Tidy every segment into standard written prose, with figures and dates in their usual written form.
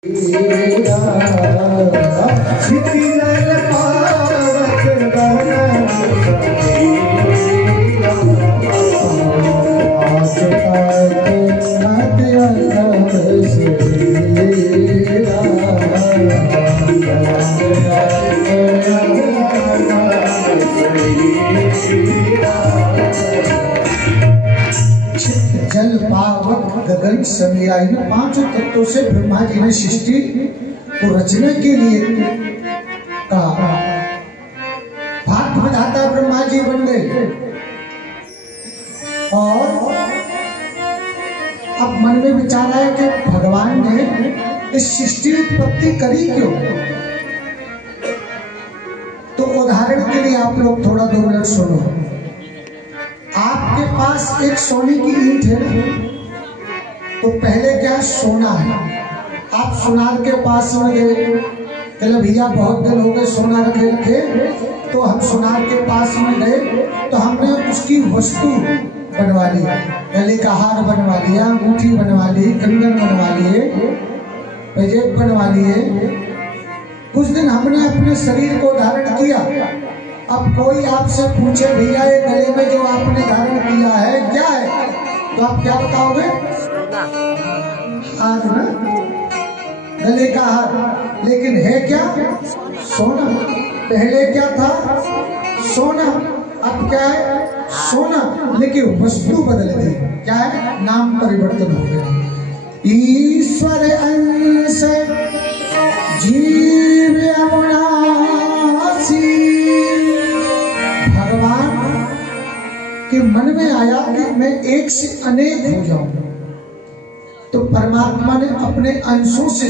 जल पावक गगन समियाई, पांचों तत्वों से ब्रह्मा जी ने सृष्टि को रचने के लिए कहा। भाग्य विधाता ब्रह्मा जी बन गए और अब मन में विचार आया कि भगवान ने इस सृष्टि उत्पत्ति करी क्यों। तो उदाहरण के लिए आप लोग थोड़ा 2 मिनट सुनो। आपके पास एक सोने की ईंट है ना, तो पहले क्या सोना है। आप सुनार के पास में गए, चलो भैया बहुत दिन हो गए सोना रखे रखे, तो हम सुनार के पास में गए तो हमने उसकी वस्तु बनवा ली, गले का हार बनवा लिया, अंगूठी बनवा ली, कंगन बनवा लिए, पैजेब बनवा लिए। कुछ दिन हमने अपने शरीर को धारण किया। अब कोई आपसे पूछे भैया ये गले में जो आपने धारण किया है क्या है, तो आप क्या बताओगे? हार ना, गले का हार। लेकिन है क्या? सोना। पहले क्या था? सोना। अब क्या है? सोना। लेकिन वस्तु बदल गई। क्या है? नाम परिवर्तन हो गया। ईश्वर अंश जीव अविनाशी। भगवान के मन में आया कि मैं एक से अनेक हो जाऊं, तो परमात्मा ने अपने अंशों से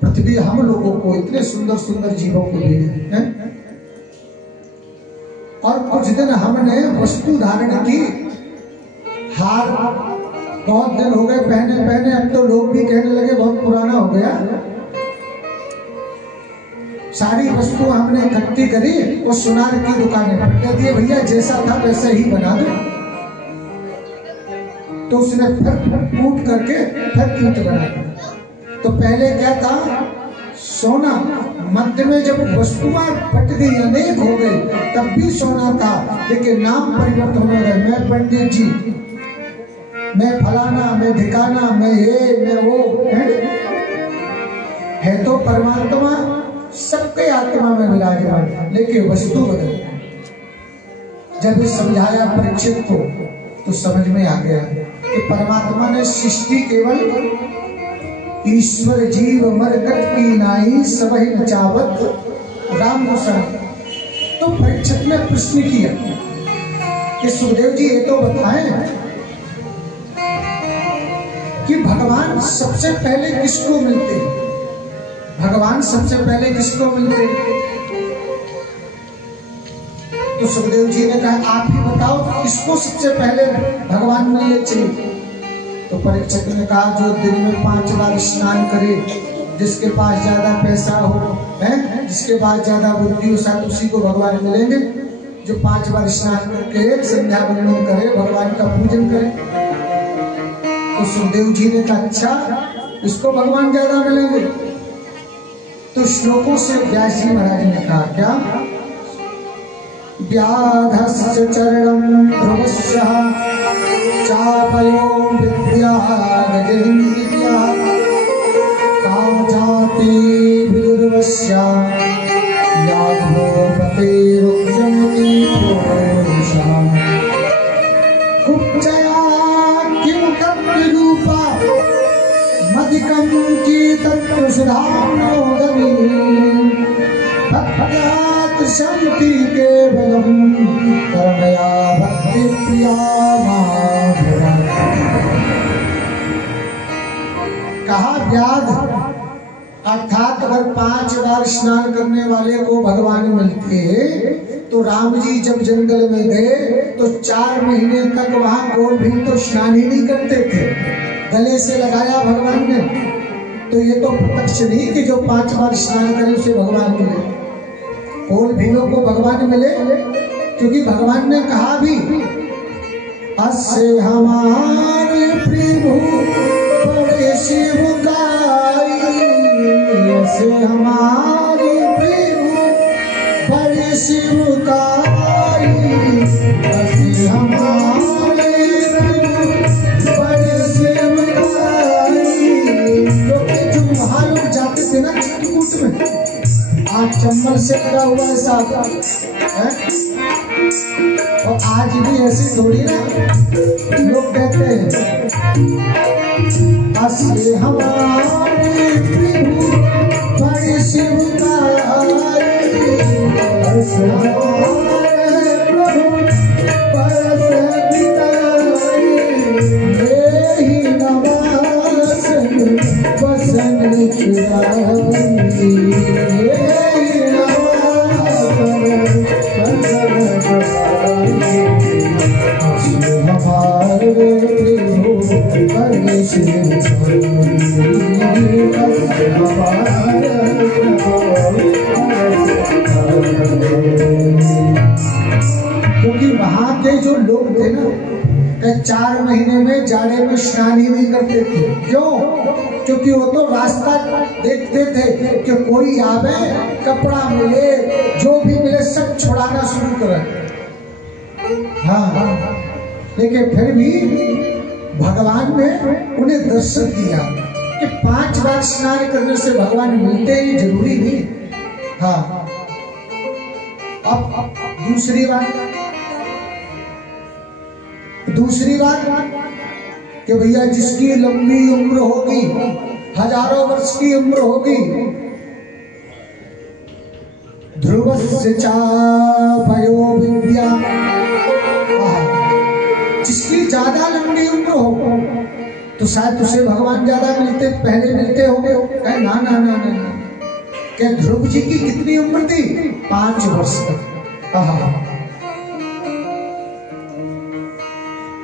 पृथ्वी हम लोगों को, इतने सुंदर सुंदर जीवों को भेजा है। और कुछ दिन हमने वस्तु धारण की। हार बहुत दिन हो गए पहने पहने, अब तो लोग भी कहने लगे बहुत पुराना हो गया। सारी वस्तु हमने इकट्ठी करी और सुनार की दुकानें पर कह दिए भैया जैसा था वैसे ही बना दो। तो उसने फिर फूट करके फिर ईंट बना दी। तो पहले क्या था? सोना। मध्य में जब वस्तुएं बट गई, अनेक हो गई, तब भी सोना था, लेकिन नाम परिवर्तन हो गए। मैं पंडित जी, मैं फलाना, मैं ढिकाना, मैं ये, मैं वो है तो परमात्मा सबके आत्मा में विराजमान, लेकिन वस्तु बदल। जब ये समझाया परीक्षित को तो समझ में आ गया कि परमात्मा ने सृष्टि केवल ईश्वर जीव मरकट की नाई सबहि नचावत राम गोसाई। तो परीक्षित ने प्रश्न किया कि सुखदेव जी ये तो बताएं कि भगवान सबसे पहले किसको मिलते? भगवान सबसे पहले किसको मिलते? तो सुखदेव जी ने कहा आप ही बताओ किसको सबसे पहले भगवान मिलने चाहिए। तो परीक्षित ने कहा जो दिन में 5 बार स्नान करे, जिसके पास ज्यादा पैसा हो, है जिसके पास ज्यादा बुद्धि हो, शायद उसी को भगवान मिलेंगे। जो 5 बार स्नान करके संध्या वंदन करे, भगवान का पूजन करे। तो सुखदेव जी ने कहा अच्छा इसको भगवान ज्यादा मिलेंगे। तो श्लोकों से व्यास जी महाराज ने कहा क्या? व्याधस्य चरणं ध्रुवस्य चापयो विद्या गजेन्द्रिया काजाति विदुर्वस्य याधोपते रुक्यमति पुरुषः कुब्जया किं कप्पिरूपा मदिकं कीतत्तु सुधाम्नो गमी भक्त्यात् शान्ति केवलं करुणया भक्ति प्रिया माधुरा। कहा व्याध अर्थात अगर 5 बार स्नान करने वाले को भगवान मिलते तो राम जी जब जंगल में गए तो 4 महीने तक वहां कोई भी तो स्नान ही नहीं करते थे, गले से लगाया भगवान ने। तो ये तो प्रत्यक्ष नहीं कि जो 5 बार स्नान करे उसे भगवान मिले। और भीलों को भगवान मिले क्योंकि भगवान ने कहा भी अस्य हमारे प्रभु बड़े शिव गाई ऐसे हमारे प्रभु बड़े शिवकारी, ऐसे हमारे प्रभु बड़े शिवकारी। जो वहां लोग जाते थे ना चित्रकूट में, आज चंबल से लगा हुआ है साहब, और आज भी ऐसी थोड़ी ना लोग कहते हैं ऐसे हमारे प्रभु बड़े शिवकारी, ऐसे हमारे प्रभु बड़े शिवकारी। यही नवासन बसन चुराई, यही नवासन बसन चुराई। हमारे प्रभु बड़े शिवकारी, क्योंकि वहां के जो लोग थे ना, 4 महीने में जाड़े में स्नान ही नहीं करते थे। क्यों? क्योंकि वो तो रास्ता देखते थे कि कोई आवे, कपड़ा मिले, जो भी मिले सब छुड़ाना शुरू करे। हाँ, लेकिन फिर भी भगवान ने उन्हें दर्शन दिया कि 5 बार स्नान करने से भगवान मिलते ही जरूरी नहीं। हाँ, अब दूसरी बात कि भैया जिसकी लंबी उम्र होगी, हजारों वर्ष की उम्र होगी, ध्रुवस्य चापयो विद्या, जिसकी ज्यादा लंबी उम्र हो तो शायद उसे भगवान ज्यादा मिलते, पहले मिलते होंगे। ना ना ना ना, क्या ध्रुव जी की कितनी उम्र थी? 5 वर्ष तक।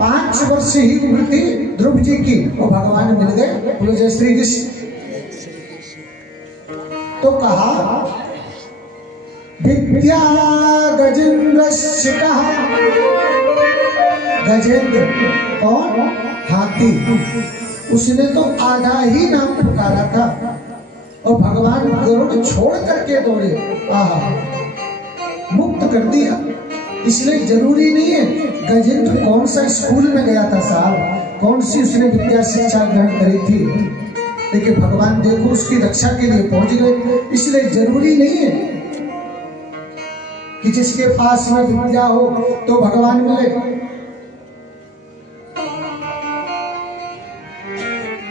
5 वर्ष ही उम्र थी ध्रुव जी की, और भगवान मिल गए। बोलो जय श्री कृष्ण। तो कहा विद्या गजेंद्रस्य, कहा गजेंद्र कौन? हाथी। उसने तो आधा ही नाम पुकारा था और भगवान गरुड़ छोड़ करके दौड़े, मुक्त कर दिया। इसलिए जरूरी नहीं है गजेंद्र कौन सा स्कूल में गया था साहब, कौन सी उसने विद्या शिक्षा ग्रहण करी थी, लेकिन भगवान देखो उसकी रक्षा के लिए पहुंच गए। इसलिए जरूरी नहीं है कि जिसके पास में विद्या हो तो भगवान मिले।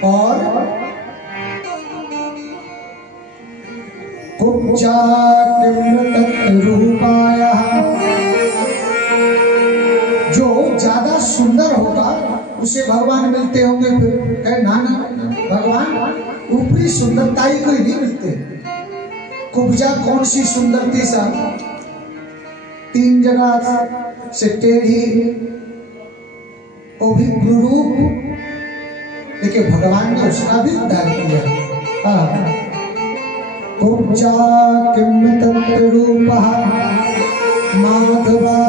और कुब्जा रूपाया, जो ज्यादा सुंदर होगा उसे भगवान मिलते होंगे। फिर ना ना, भगवान ऊपरी सुंदरता ही कोई नहीं मिलते। कुब्जा कौन सी सुंदर थी साहब? 3 जगह से टेढ़ी, वो भी गुरूप, लेकिन भगवान ने उसका भी उद्धार किया। कुब्जा किम तत्रूपः माधवा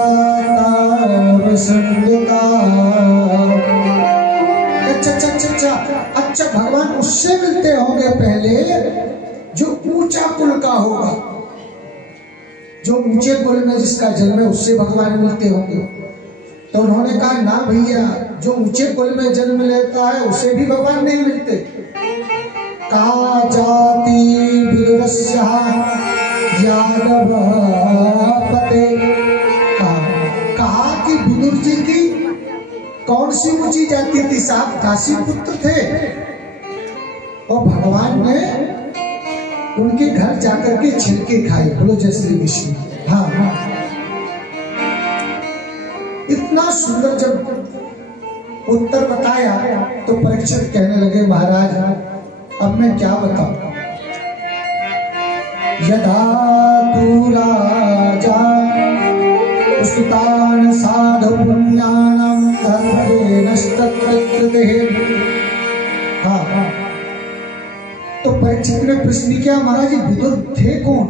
अच्छा, भगवान उससे मिलते होंगे पहले जो ऊंचा कुल का होगा, जो ऊंचे कुल में जिसका जन्म है उससे भगवान मिलते होंगे। तो उन्होंने कहा ना भैया, जो ऊंचे कुल में जन्म लेता है उसे भी भगवान नहीं मिलते। का जाति विदुरस्य यादव पते, कहा कि विदुर जी की कौन सी ऊंची जाति थी साहब? काशी पुत्र थे, और भगवान ने उनके घर जाकर के छिलके खाए। बोलो जय श्री कृष्ण। हाँ, इतना सुंदर जब उत्तर बताया तो परीक्षित कहने लगे महाराज अब मैं क्या बताऊं। यदा तू राजा स्तुतान साधु पुण्यानां धर्मेणस्तत्कृते। हाँ, तो परीक्षित ने प्रश्न किया महाराज विदुर थे कौन?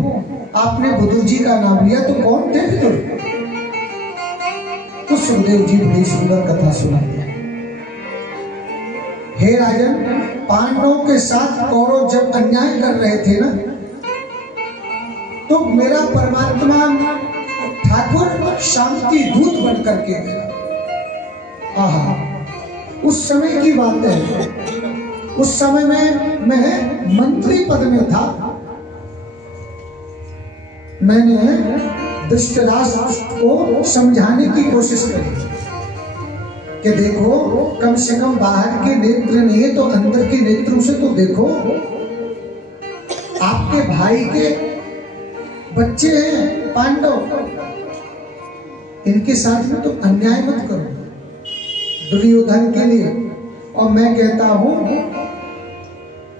आपने विदुर जी का नाम लिया तो कौन थे विदुर? तो सुखदेव जी बड़ी सुंदर कथा सुनाते हैं। हे हे राजन, पांडवों के साथ कौरव जब अन्याय कर रहे थे ना, तो मेरा परमात्मा ठाकुर शांति दूत बन करके गया। आहा, उस समय की बात है। उस समय में मैं मंत्री पद में था। मैंने धृतराष्ट्र को समझाने की कोशिश करी कि देखो, कम से कम बाहर के नेत्र नहीं तो अंदर के नेत्रों से तो देखो, आपके भाई के बच्चे हैं पांडव, इनके साथ में तो अन्याय मत करो दुर्योधन के लिए। और मैं कहता हूं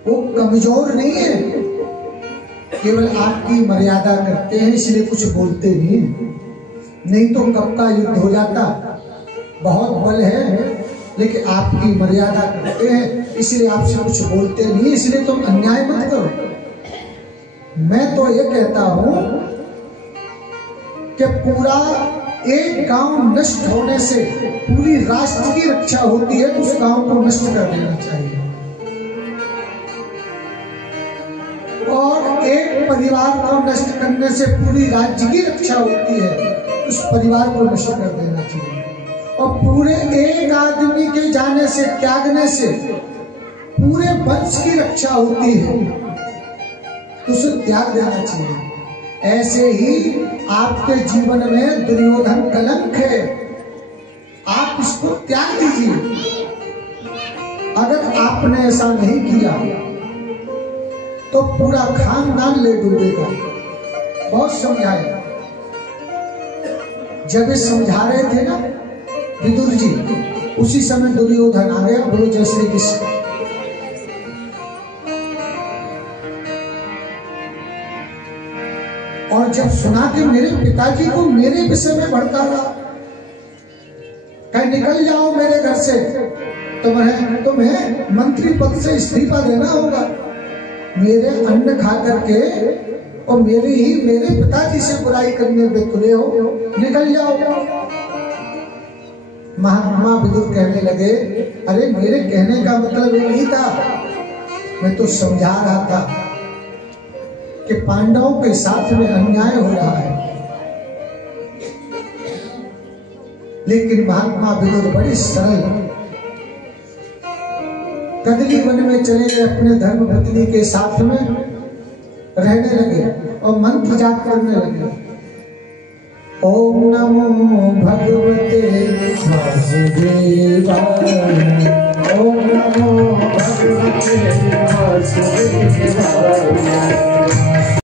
वो कमजोर नहीं है, केवल आपकी मर्यादा करते हैं इसलिए कुछ बोलते नहीं तो कब का युद्ध हो जाता। बहुत बल है लेकिन आपकी मर्यादा करते हैं इसलिए आपसे कुछ बोलते नहीं, इसलिए तुम अन्याय मत करो। मैं तो ये कहता हूं कि पूरा एक गांव नष्ट होने से पूरी राष्ट्र की रक्षा होती है, तो उस गांव को नष्ट कर देना चाहिए। और एक परिवार को नष्ट करने से पूरी राज्य की रक्षा होती है, उस परिवार को नष्ट कर देना चाहिए। और पूरे एक आदमी के जाने से, त्यागने से पूरे वंश की रक्षा होती है, तो उसे त्याग देना चाहिए। ऐसे ही आपके जीवन में दुर्योधन कलंक है, आप इसको त्याग दीजिए। अगर आपने ऐसा नहीं किया तो पूरा खानदान ले डूबेगा। बहुत समझाए, जब ये समझा रहे थे ना विदुर जी, उसी समय दुर्योधन आ गया। बोलो जय श्री कृष्ण। और जब सुना कि मेरे पिताजी को मेरे विषय में भड़कावा, कहीं निकल जाओ मेरे घर से, तुम्हें मंत्री पद से इस्तीफा देना होगा। मेरे अन्न खा करके और मेरे पिताजी से बुराई करने पे तुले हो, निकल जाओ। महात्मा विदुर कहने लगे, अरे मेरे कहने का मतलब ये नहीं था, मैं तो समझा रहा था कि पांडवों के साथ में अन्याय हो रहा है। लेकिन महात्मा विदुर बड़ी सरल, कदली वन में चले गए, अपने धर्म पत्नी के साथ में रहने लगे और मंत्र जाप करने लगे। ओम नमो भगवते वासुदेवाय, ओम नमो भगवते वासुदेवाय।